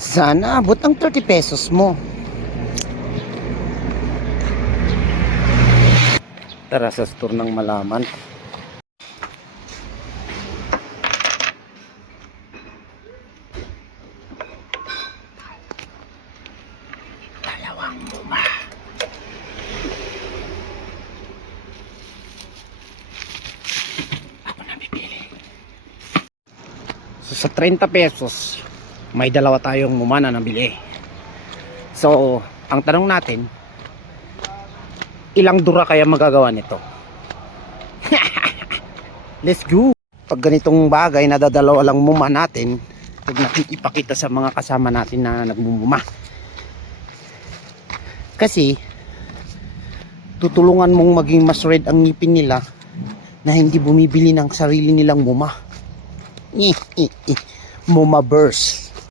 Sana abot ang 30 pesos mo. Tara sa store ng malaman. Dalawang muma. Ako na bibili. So, sa 30 pesos, may dalawa tayong muma na nabili. So, ang tanong natin, ilang dura kaya magagawa nito? Let's go! Pag ganitong bagay, nadadalawa lang muma natin, huwag natin ipakita sa mga kasama natin na nagmumuma. Kasi, tutulungan mong maging mas red ang ngipin nila na hindi bumibili ng sarili nilang muma. Muma burst.